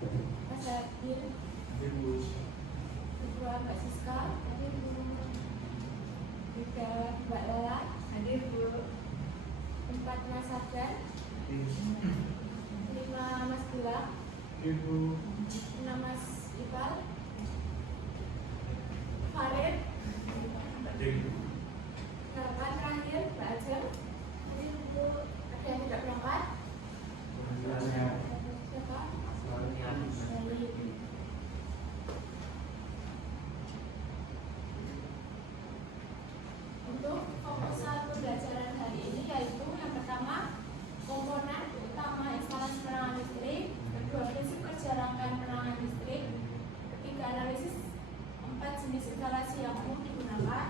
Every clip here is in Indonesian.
Mas Adil. Hadir Bu. Kedua Mbak Siska. Hadir Bu. Tiga Mbak Lala. Hadir Bu. 4 Mas Sabdan. 5 Mas Gilang. Hadir Bu. 6 Mas Iqbal. Farid. Hadir Bu. 8 terakhir Mbak Ajeng. Hadir Bu. Ada yang tidak berangkat? Siapa? Baik. Untuk fokus pembelajaran hari ini yaitu yang pertama komponen utama instalasi penerangan listrik, kedua prinsip kerja rangkaian penerangan listrik, ketiga analisis 4 jenis instalasi yang umum digunakan,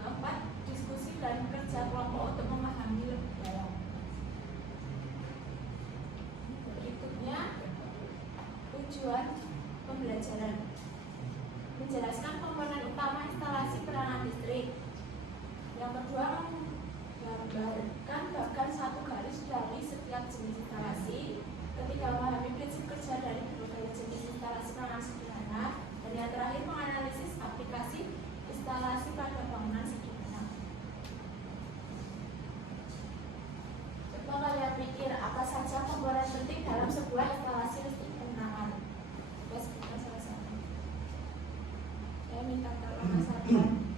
keempat diskusi dan kerja kelompok untuk memahami lebih dalam. Berikutnya tujuan pembelajaran menjelaskan komponen utama instalasi penerangan listrik. Yang kedua, menggambarkan bahkan satu garis dari setiap jenis instalasi. Ketiga, memahami prinsip kerja dari berbagai jenis instalasi penerangan sederhana. Dan yang terakhir, menganalisis aplikasi instalasi pada bangunan sederhana. Coba kalian pikir apa saja komponen penting dalam sebuah instalasi listrik penerangan. Coba sebutkan salah satu. Saya minta tolong Mas Arman.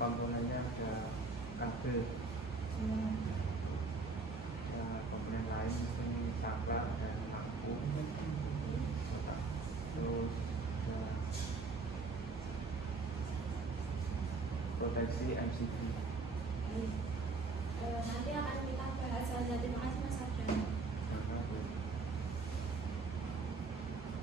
Komponennya ada kabel, ya, komponen lain mungkin saklar dan lampu, terus proteksi MCB. Nanti akan kita bahas saja. Terima kasih Mas Arman.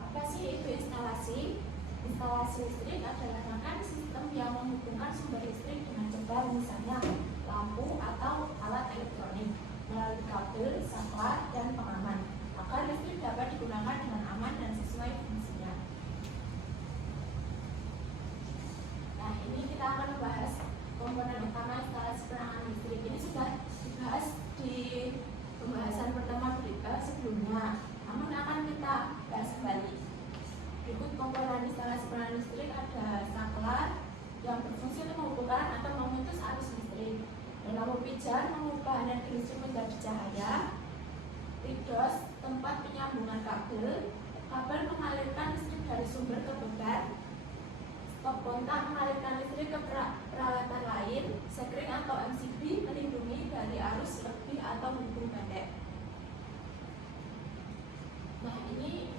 Apa sih itu instalasi? Instalasi listrik adalah rangkaian sistem yang menghubungkan sumber listrik dengan cepat, misalnya lampu atau alat elektronik melalui kabel, saklar, dan pengaman agar listrik dapat digunakan dengan aman dan sesuai fungsinya. Nah, ini kita akan membahas komponen utama instalasi penerangan listrik. Ini sudah dibahas di pembahasan pertama sebelumnya, namun akan kita bahas kembali. Berikut komponen instalasi penerangan listrik ada saklar yang berfungsi untuk menghubungkan atau memutus arus listrik, dan lampu pijar mengubah energi listrik menjadi cahaya, tidos tempat penyambungan kabel, kabel mengalirkan listrik dari sumber ke beban, stop kontak mengalirkan listrik ke peralatan lain, sekring atau MCB melindungi dari arus lebih atau hubung pendek. Nah, ini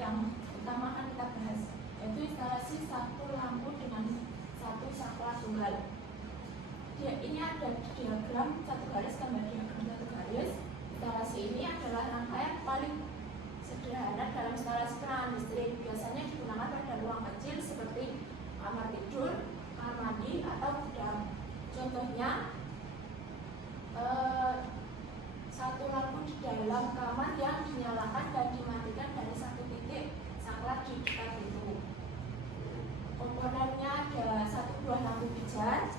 yang pertama akan kita bahas, yaitu instalasi satu lampu dengan satu saklar tunggal. Ini ada diagram satu garis gambar diagram satu garis. Instalasi ini adalah rangkaian paling sederhana dalam instalasi penerangan listrik. Biasanya digunakan pada ruang kecil seperti kamar tidur, kamar mandi, atau gudang. Contohnya, satu lampu di dalam kamar yang dinyalakan dan dimatikan dari satu titik saklar di dekat pintu. Komponennya ada satu buah lampu pijar,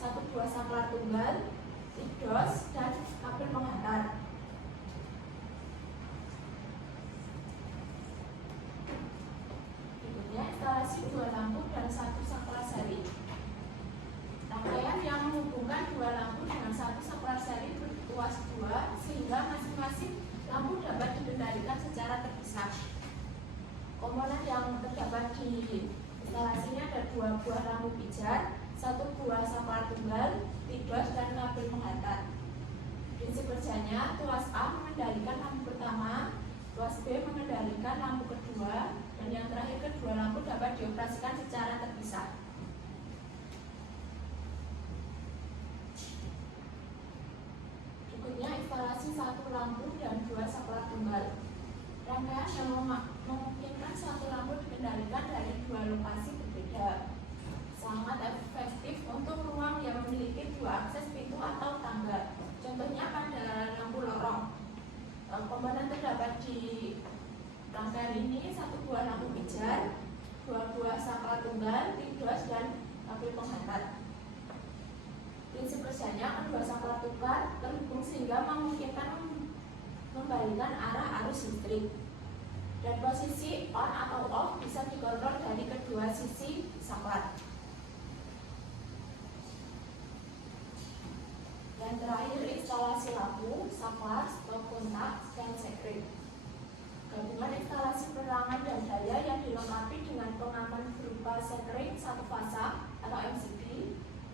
satu buah saklar tunggal, tidos, dan kabel penghantar. Berikutnya instalasi dua lampu dan satu saklar seri. Rangkaian yang menghubungkan dua lampu dengan satu saklar seri bertuas dua sehingga masing-masing lampu dapat dikendalikan secara terpisah. Komponen yang terdapat di instalasinya ada dua buah lampu pijar, satu buah saklar tunggal, tidos, dan kabel penghantar. Prinsip kerjanya, tuas A mengendalikan lampu pertama, tuas B mengendalikan lampu kedua, dan yang terakhir kedua lampu dapat dioperasikan secara terpisah. Berikutnya instalasi satu lampu dan dua saklar tunggal. Rangkaian yang memungkinkan satu lampu dikendalikan dari dua lokasi berbeda. Sangat efektif untuk ruang yang memiliki dua akses pintu atau tangga. Contohnya pada lampu lorong. Komponen terdapat di rangkaian ini satu buah lampu pijar, dua buah saklar tunggal, tidos, dan kabel penghantar. Prinsip kerjanya kedua saklar tunggal terhubung sehingga memungkinkan membalikan arah arus listrik. Dan posisi on atau off bisa dikontrol dari kedua sisi saklar. Dan terakhir instalasi lampu, saklar, stop kontak, dan sekret. Gabungan instalasi penerangan dan daya yang dilengkapi dengan pengaman berupa sekret satu fasa atau MCB.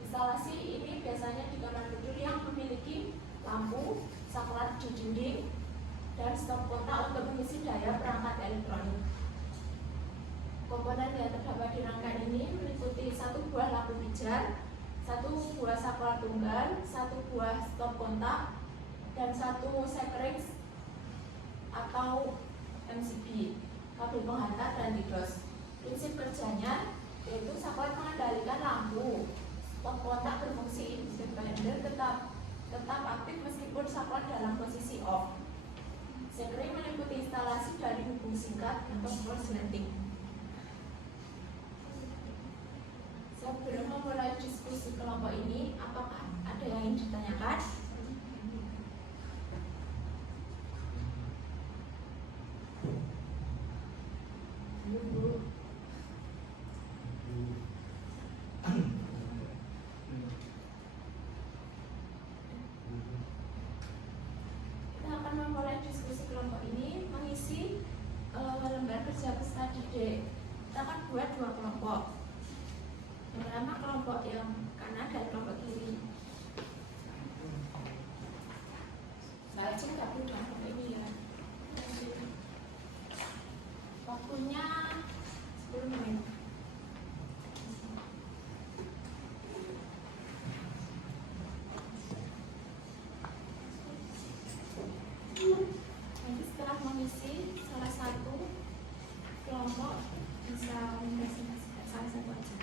Instalasi ini biasanya di kamar tidur yang memiliki lampu, saklar di dinding, dan stop kontak untuk mengisi daya perangkat elektronik. Komponen yang terdapat di rangkaian ini meliputi satu buah lampu pijar, satu buah saklar tunggal, satu buah stop kontak, dan satu sekret atau MCB, kabel penghantar dan tidos. Prinsip kerjanya yaitu saklar mengendalikan lampu, stop kontak berfungsi independen tetap aktif meskipun saklar dalam posisi off. Sekret meliputi instalasi dari hubung singkat atau korsleting. Sebelum memulai diskusi kelompok ini, apakah ada yang ingin ditanyakan? Kita akan memulai diskusi kelompok ini mengisi lembar kerja peserta didik. Kita akan buat dua kelompok. Yang pertama kelompok yang kanan dan kelompok kiri. Saya cek nggak perlu kelompok ini ya. Waktunya 10 menit. Nanti setelah mengisi salah satu kelompok bisa mempresentasikan salah satu aja.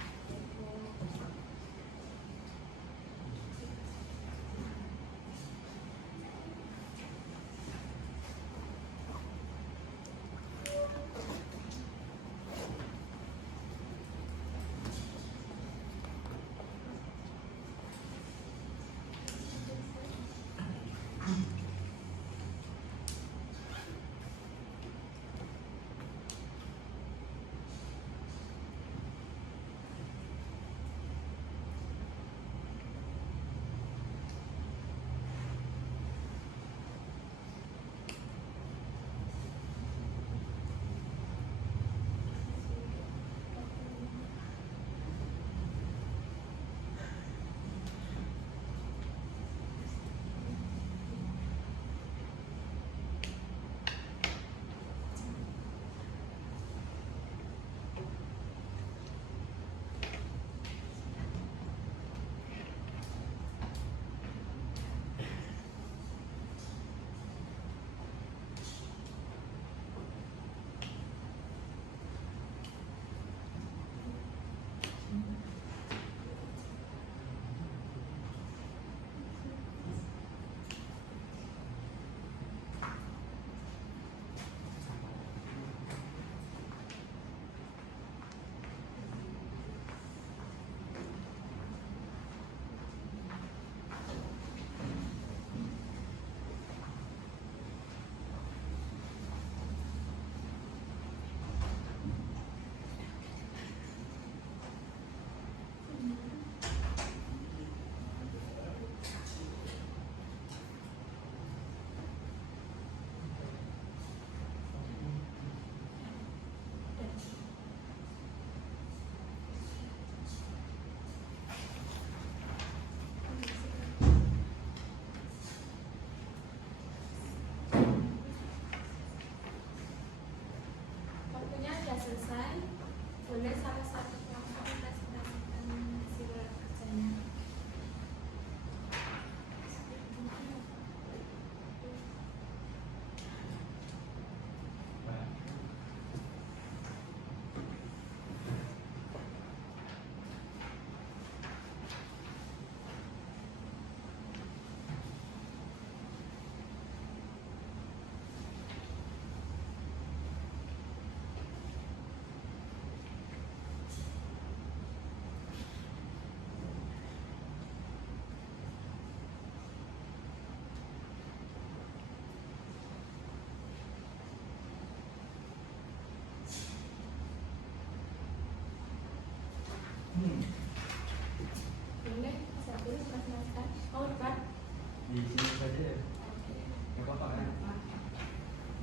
apa-apa kan?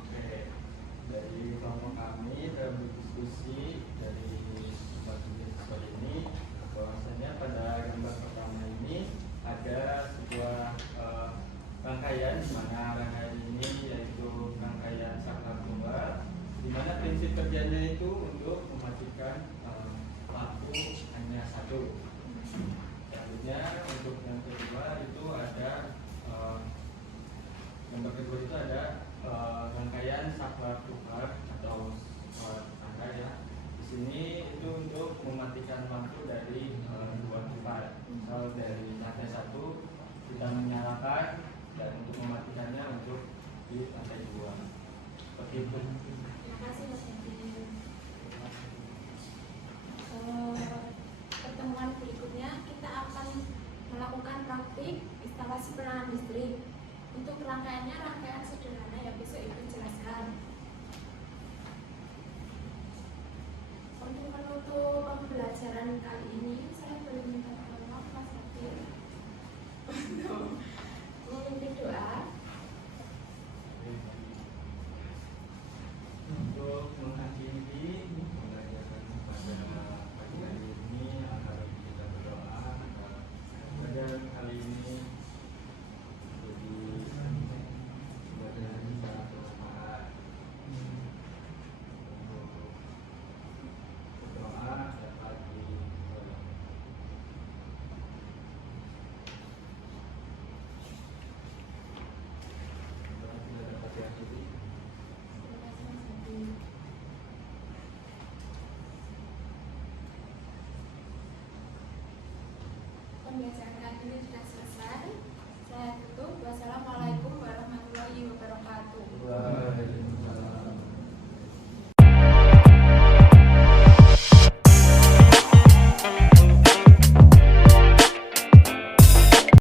Oke, dari kelompok kami dalam diskusi dari bagi siswa ini bahwasanya pada gambar pertama ini ada sebuah rangkaian, di mana rangkaian ini yaitu rangkaian saklar tunggal, di mana prinsip kerjanya itu untuk memastikan lampu hanya satu. Selanjutnya untuk yang kedua itu ada gambar kedua itu ada rangkaian saklar tunggal atau rangkaian ya. Di sini itu untuk mematikan lampu dari dua tempat. Misal dari lantai satu kita menyalakan, dan untuk mematikannya untuk di lantai dua. Seperti itu. Terima kasih Mas Edi. Pertemuan berikutnya kita akan melakukan praktik instalasi penerangan listrik. Untuk rangkaiannya rangkaian sederhana yang besok Ibu jelaskan. Untuk menutup pembelajaran kali ini,